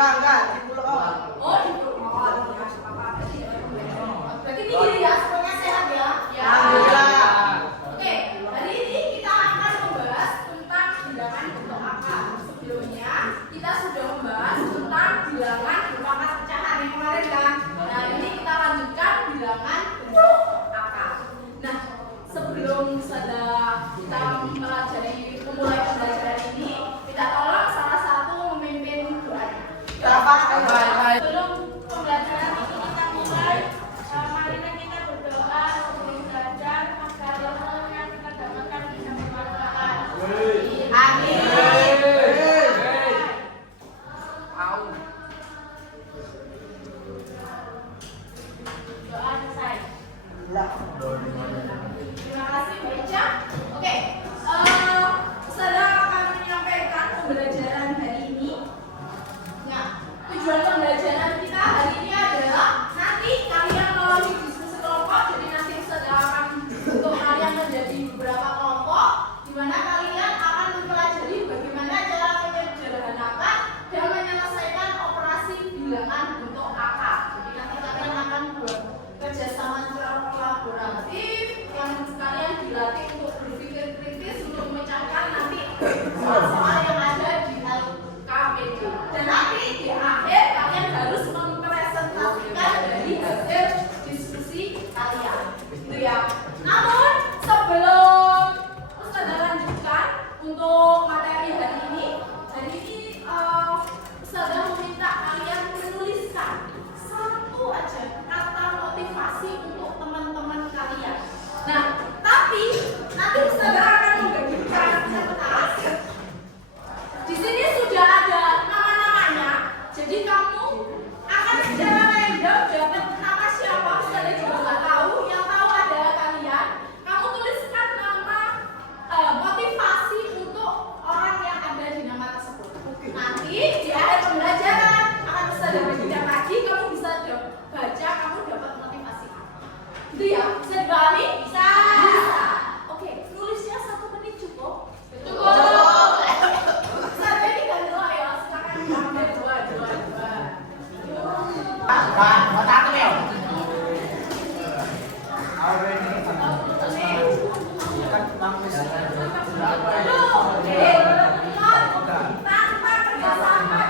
Enggak, di Pulau Mawar. Oh, di Pulau Mawar. Berarti ini gini ya, semuanya sehat ya? Ya. Alhamdulillah. Oke, hari ini kita akan membahas tentang bilangan bentuk akar. Sebelumnya kita sudah membahas tentang bilangan berpangkat pecahan yang kemarin kan. Nah, ini kita lanjutkan bilangan bentuk akar. Nah, sebelum kita mempelajari memulai pembelajaran ini, kita tolong salah satu memimpin doanya. Sebelum pembelajaran ini kita mulai, marilah kita berdoa sebelum belajar agar ilmu yang kita dapatkan bisa bermanfaat. Amin. Doa selesai. Terima kasih Mbak Ica. Oke, saya akan menyampaikan pembelajaran hari ini. Nah, tujuan pembelajaran kita hari ini adalah nanti kalian melalui diskusi kelompok. Jadi nanti saya akan untuk kalian menjadi beberapa kelompok, di mana kalian akan mempelajari bagaimana cara menyederhanakan dan menyelesaikan operasi bilangan bentuk akar. Jadi nanti kalian akan buat kerjasama secara kolaboratif yang kalian dilatih untuk berpikir kritis untuk memecahkan nanti soal-soal yang ada di LKPD. Dan nanti di akhir kalian harus mempresentasikan dari hasil diskusi kalian, gitu ya. Namun sebelum Ustazah lanjutkan untuk materi hari ini Ustazah meminta kalian menuliskan satu aja kata motivasi untuk teman-teman kalian. Nah, tapi nanti Ustazah akan membagikan kertas. Di sini sudah ada nama-namanya. Jadi kamu akan secara random dapat nama siapa Ustazah juga nggak tahu. Yang tahu adalah kalian. Kamu tuliskan nama motivasi untuk orang yang ada di nama tersebut. Nanti di akhir pembelajaran akan Ustazah bagikan lagi. Kamu bisa baca kamu dapat motivasi apa. Gitu ya? Bisa dipahami? Bisa. Oke, nulisnya 1 menit cukup. Cukup. Saya ini gak dua ya, silakan ambil dua. Tanpa kerjasama.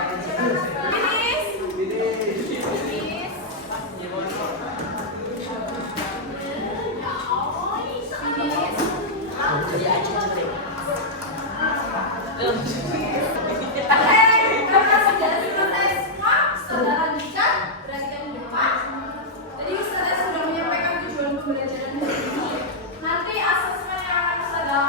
Nanti asesmen yang akan saya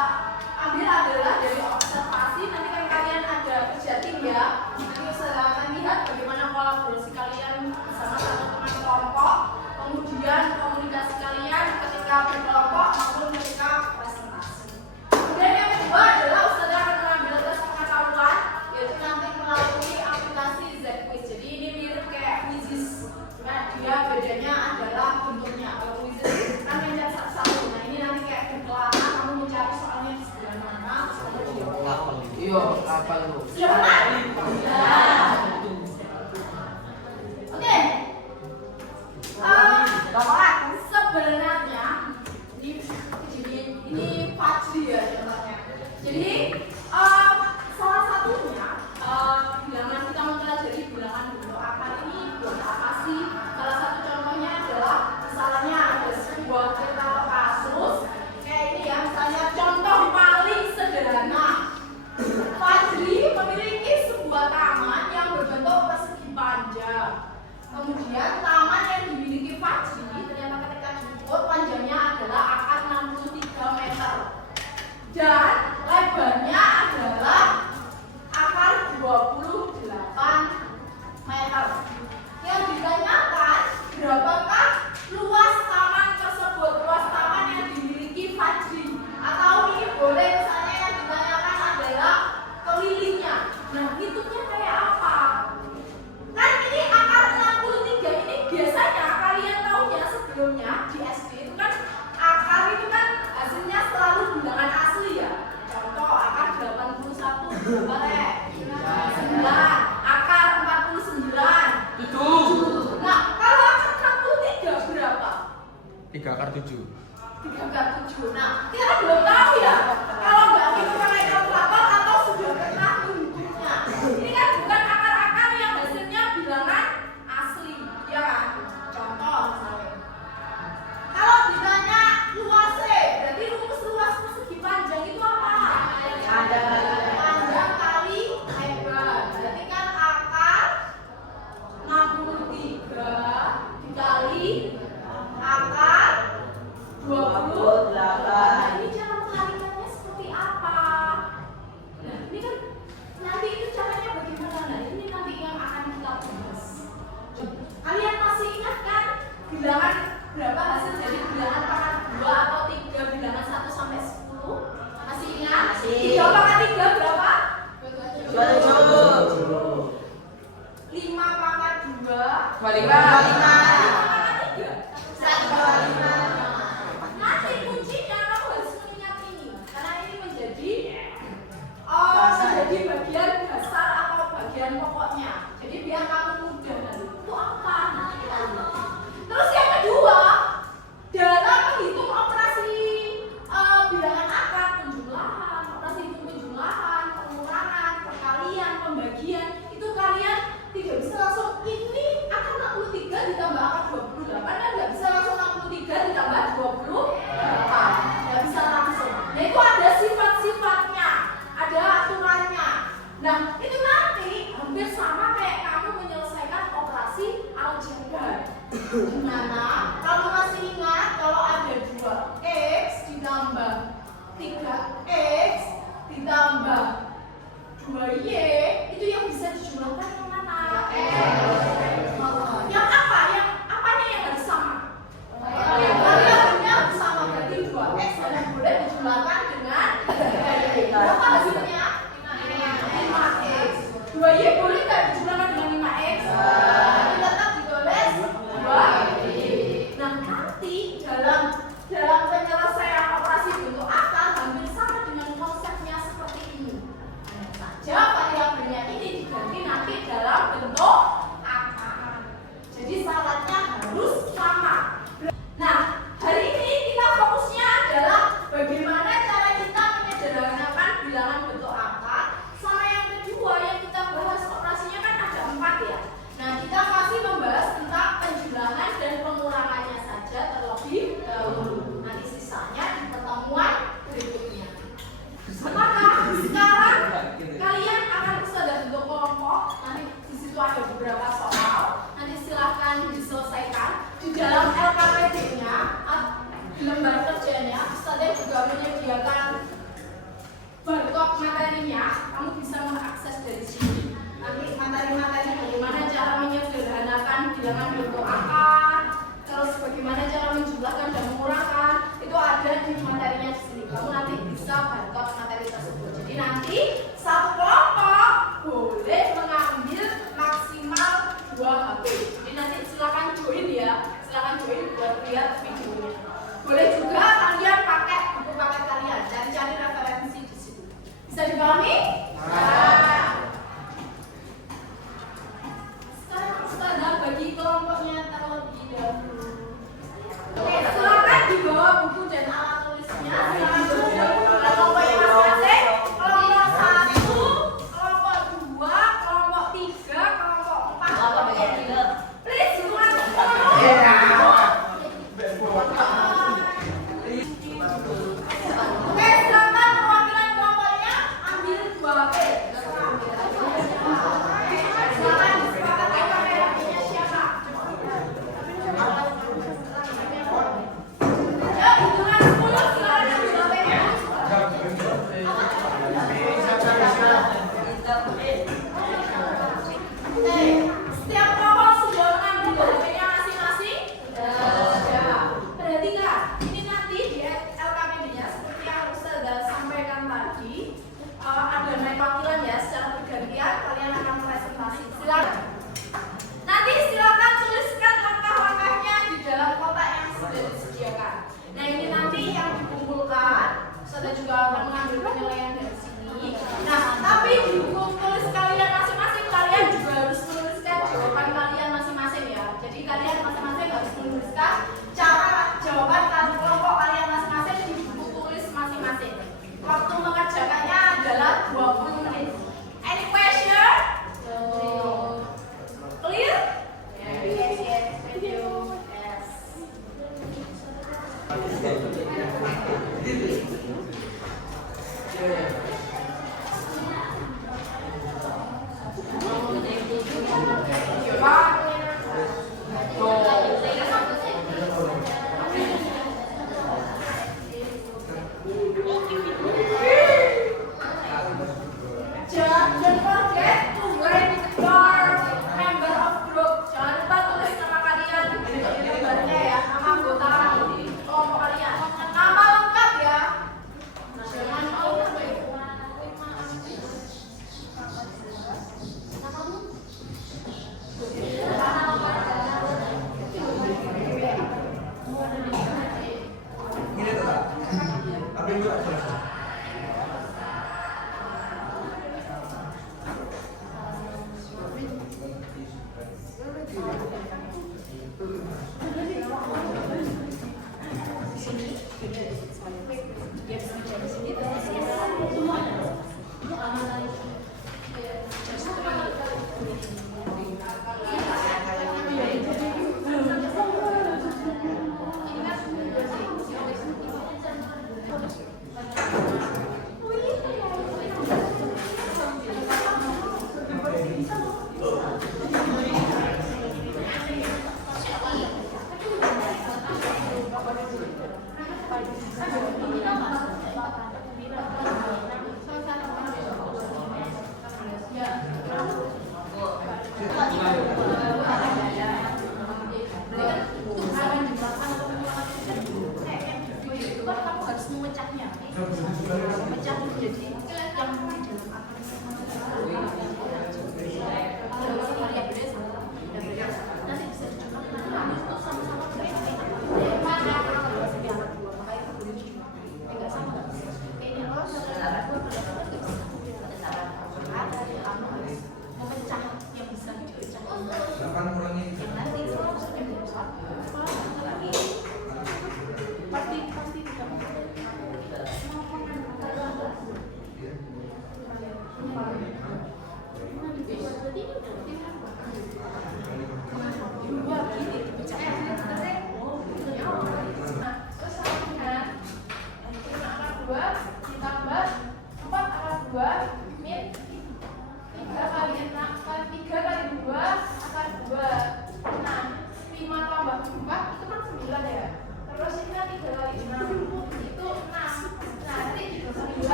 ambil adalah dari observasi. Nanti kan kalian ada kerja tim ya. Nanti saya akan lihat bagaimana kolaborasi kalian bersama teman-teman kelompok, kemudian komunikasi kalian ketika berkelompok maupun ketika presentasi. Kemudian yang kedua adalah Ustazah akan mengambil tes pengetahuan, yaitu nanti melalui aplikasi Z-Quiz. Jadi ini mirip kayak quizzes. Nah, dia bedanya adalah bentuknya. Kalau quizzes kan mencari satu. Nah, ini nanti kayak berkelana, kamu mencari soalnya di sebelah mana, soalnya dijawab. Iya, apa lu? Sudah pernah? Oke. Sebenarnya ini Fajri ya contohnya. Jadi salah satunya bilangan kita mempelajari bilangan bentuk akar ini buat apa sih? Salah satu contohnya adalah misalnya ada sebuah kita kasus kayak ini ya, misalnya contoh paling sederhana. Fajri memiliki sebuah taman yang berbentuk persegi panjang. Kemudian taman yang dimiliki Fajri ternyata ketika diukur panjangnya adalah akar 63 meter dan lebarnya adalah akar 28 meter. Yang ditanyakan berapakah luas taman tersebut, luas taman yang dimiliki Fajri, atau ini boleh misalnya yang ditanyakan adalah kelilingnya. Nah, hitungnya kayak apa? Kan ini akar 63 ini 25. Nanti kuncinya kamu harus mengingat ini, karena ini menjadi bagian dasar atau bagian pokoknya. Jadi biar kamu mudah nanti itu apa nanti kita lihat. Terus yang kedua, dalam menghitung operasi bilangan akar, penjumlahan, operasi hitung penjumlahan, pengurangan, perkalian, pembagian, itu kalian tidak bisa langsung ini akar 63 ditambah akar 28 dan nggak bisa langsung 63 ditambah 28, nggak bisa langsung. Nah itu ada sifat-sifatnya, ada aturannya. Nah itu nanti hampir sama kayak kamu menyelesaikan operasi aljabar. Dimana kamu masih ingat kalau ada 2x ditambah 3x ditambah 2y itu yang bisa dijumlahkan yang mana? Yang apa? Yang apanya yang harus sama? Variabelnya harus sama, berarti 2x dan boleh dijumlahkan dengan 3y. Berapa hasilnya? 5x. 2y boleh nggak dijumlahkan dengan 5x? Tapi tetap ditulis 2y. Nah nanti dalam penyelesaian operasi bentuk akar hampir sama dengan konsepnya seperti ini. Saja variabelnya ini diganti nanti dalam bentuk akar. Jadi syaratnya harus sama. Nah hari ini kita fokusnya adalah bagaimana cara kita menyederhanakan bilangan bentuk akar. Sama yang kedua yang kita bahas operasinya kan ada 4 ya. Nah kita masih membahas tentang penjumlahan dan pengurangannya saja terlebih dahulu. Nanti sisanya di pertemuan berikutnya. Apakah sekarang kalian akan dalam bentuk kelompok? Nanti di situ ada beberapa soal. Nanti silahkan diselesaikan di dalam LKPD-nya, di lembar kerjanya. Ustazah juga menyediakan barcode materinya. Kamu bisa mengakses dari sini. Nanti materi-materi bagaimana cara menyederhanakan bilangan bentuk akar, terus bagaimana cara menjumlahkan dan mengurangkan, itu ada di materinya di sini. Kamu nanti bisa barcode materi tersebut. Jadi nanti satu kelompok boleh mengambil maksimal 2 HP. Jadi nanti silakan join ya, silakan join buat lihat videonya. Boleh juga kalian pakai buku paket kalian, cari-cari referensi di situ. Bisa dipahami? Nah. Sekarang Ustazah bagi kelompoknya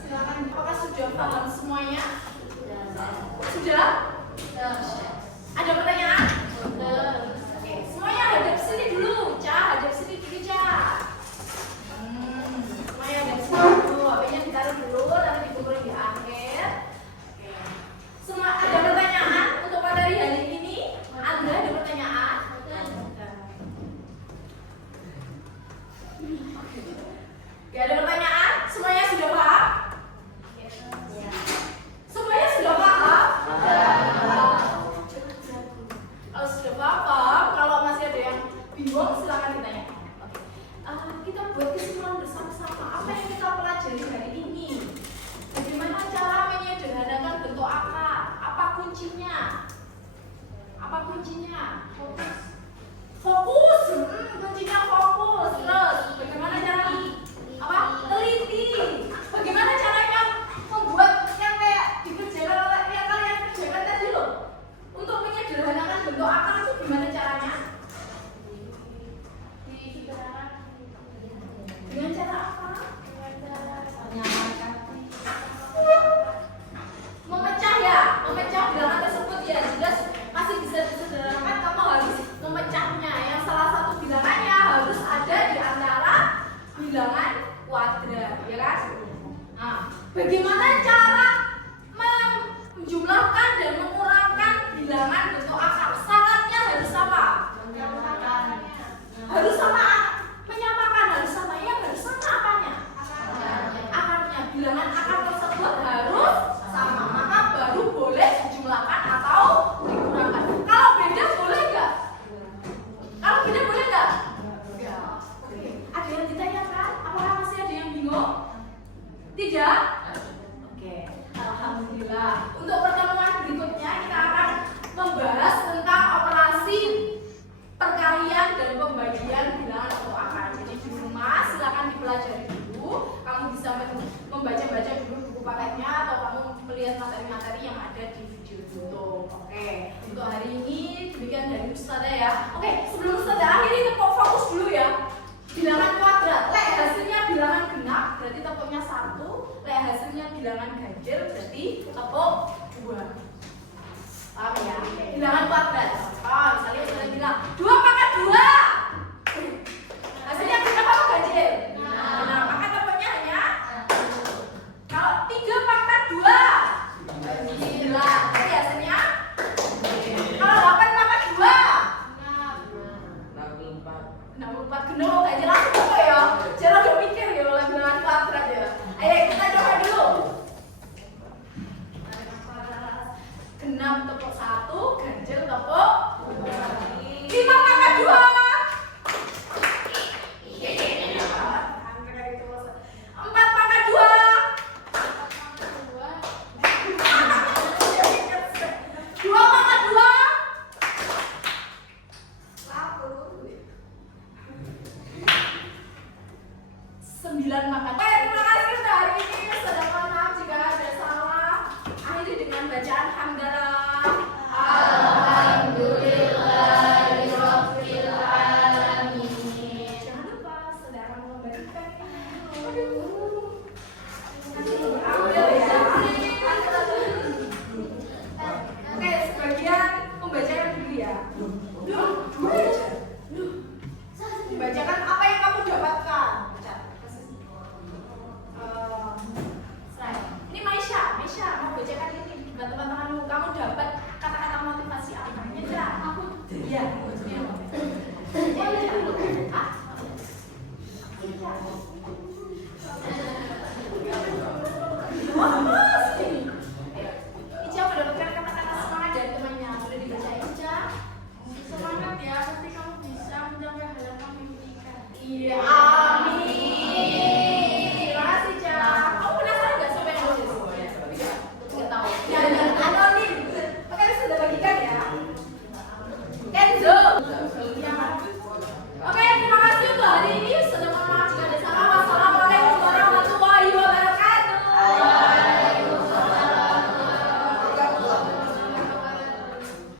Silakan, apakah sudah paham semuanya? Sudah? Ada pertanyaan? Oke, semuanya hadap sini dulu, hadap sini dulu, semuanya hadap sini dulu, HP-nya ditaruh dulu, nanti dibukurin di akhir. Oke. Semua ada pertanyaan untuk materi hari ini? Anda ada pertanyaan? Gak ada pertanyaan? Semuanya sudah paham? Semuanya sudah paham? Kalau sudah paham, kalau masih ada yang bingung silakan ditanya. Kita buat kesimpulan bersama-sama apa yang kita pelajari hari ini. Bagaimana cara menyederhanakan bentuk akar? Apa kuncinya? Apa kuncinya? Fokus. Kuncinya fokus. Terus bagaimana cara teliti. Bagaimana caranya membuat yang kayak dikerjakan oleh yang kalian kerjakan tadi loh. Untuk menyederhanakan bentuk akar itu gimana caranya? Dengan cara apa? Memecah ya, memecah bilangan tersebut ya jelas masih bisa disederhanakan. Kamu harus memecahnya. Yang salah satu bilangannya harus ada di antara bilangan kuadrat, ya kan? Nah, bagaimana cara menjumlahkan dan mengurangkan bilangan bentuk akar? Syaratnya harus apa? Harus sama, menyamakan harus sama. Yang harus sama apanya? Akarnya. Bilangan akar tersebut harus sama, maka baru boleh dijumlahkan atau dikurangkan. Kalau beda boleh nggak? Kalau beda boleh nggak? Oke. Ada yang ditanyakan? Apakah masih ada yang bingung? Tidak? Oke. Alhamdulillah. Untuk pertemuan berikutnya kita akan membahas tentang operasi perkalian dan pembagian bilangan atau akar. Jadi di rumah silakan dipelajari dulu. Kamu bisa membaca-baca dulu buku paketnya atau kamu melihat materi-materi yang ada di video YouTube. Oke. Untuk hari ini demikian dari Ustazah ya. Oke, sebelum Ustazah akhiri tepuk fokus dulu ya. Bilangan kuadrat, hasilnya bilangan genap berarti tepuknya 1, hasilnya bilangan ganjil berarti tepuk 2. Paham ya? Bilangan kuadrat. Misalnya Ustazah bilang 2 pangkat 2. Hasilnya genap apa ganjil? Genap. Maka tepuknya hanya kalau 3 pangkat 2 9. Jadi hasilnya kalau 8 pangkat 2 64 gendong gak jelas apa ya? Jangan udah mikir ya oleh bilangan kuadrat ya. Ayo kita coba dulu. Genap tepuk 1, ganjil tepuk 2. 5 pangkat 2. 4 pangkat 2. 2 pangkat 2. 9 makan. Terima kasih untuk hari ini. Sudah mohon maaf jika ada salah. Akhiri dengan bacaan hamdalah. Alhamdulillahirabbil alamin. Jangan lupa saudara membagikan. Ambil ya. Oke, sebagian pembacaan dulu ya. Bacakan apa yang kamu dapatkan. Ini Maisha Iya.